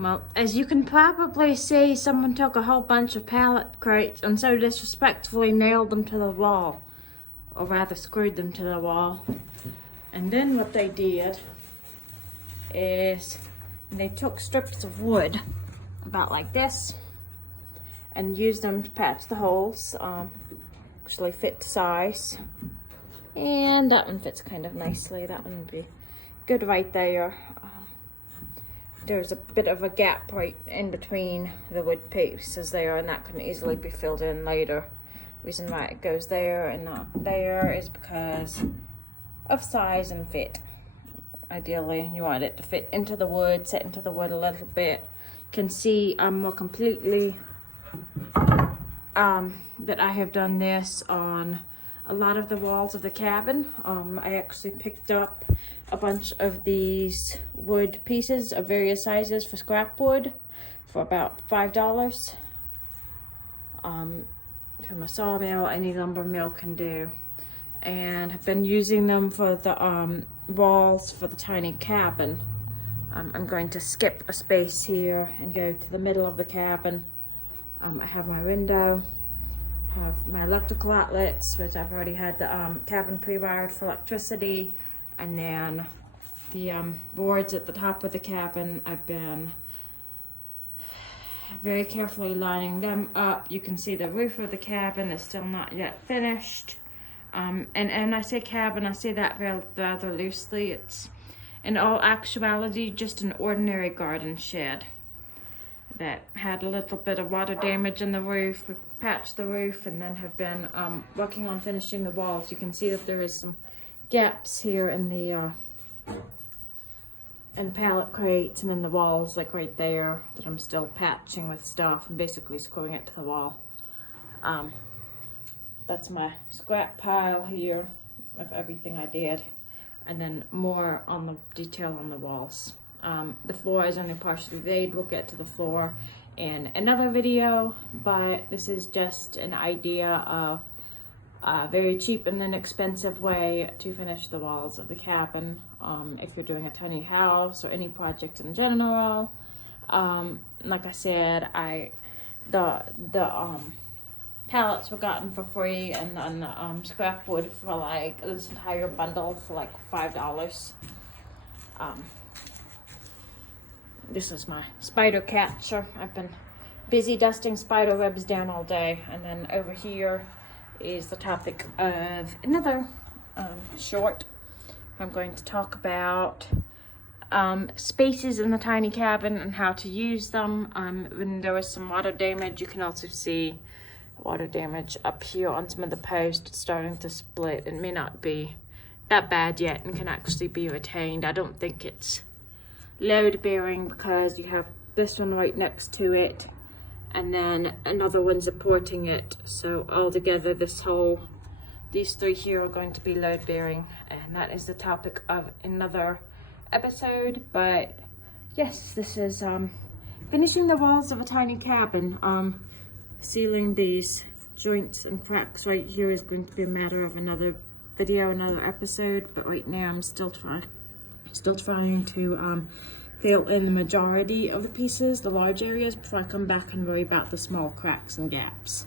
Well, as you can probably see, someone took a whole bunch of pallet crates and so disrespectfully nailed them to the wall. Or rather, screwed them to the wall. And then what they did is they took strips of wood, about like this, and used them to patch the holes. Actually fit to size. And that one fits kind of nicely. That one would be good right there. There's a bit of a gap right in between the wood pieces there, and that can easily be filled in later. Reason why it goes there and not there is because of size and fit. Ideally, you want it to fit into the wood, set into the wood a little bit. You can see I'm more completely that I have done this on a lot of the walls of the cabin. I actually picked up a bunch of these wood pieces of various sizes for scrap wood for about $5. From a sawmill, any lumber mill can do. And have been using them for the walls for the tiny cabin. I'm going to skip a space here and go to the middle of the cabin. I have my window, have my electrical outlets, which I've already had the cabin pre-wired for electricity, and then the boards at the top of the cabin, I've been very carefully lining them up. You can see the roof of the cabin is still not yet finished. And I say cabin, I say that rather loosely. It's in all actuality just an ordinary garden shed that had a little bit of water damage in the roof. We patched the roof and then have been working on finishing the walls. You can see that there is some gaps here in the pallet crates and in the walls, like right there, that I'm still patching with stuff and basically screwing it to the wall. That's my scrap pile here of everything I did, and then more on the detail on the walls. The floor is only partially laid. We'll get to the floor in another video, but this is just an idea of a very cheap and inexpensive way to finish the walls of the cabin. If you're doing a tiny house or any project in general, like I said, the pallets were gotten for free, and then the scrap wood for like this entire bundle for like $5. This is my spider catcher. I've been busy dusting spider webs down all day. And then over here is the topic of another short. I'm going to talk about spaces in the tiny cabin and how to use them. When there was some water damage, you can also see water damage up here on some of the posts. It's starting to split. It may not be that bad yet and can actually be retained. I don't think it's load bearing because you have this one right next to it and then another one supporting it. So altogether these three here are going to be load bearing, and that is the topic of another episode. But yes, this is finishing the walls of a tiny cabin. Sealing these joints and cracks right here is going to be a matter of another video, another episode, but right now I'm still trying to fill in the majority of the pieces, the large areas, before I come back and worry about the small cracks and gaps.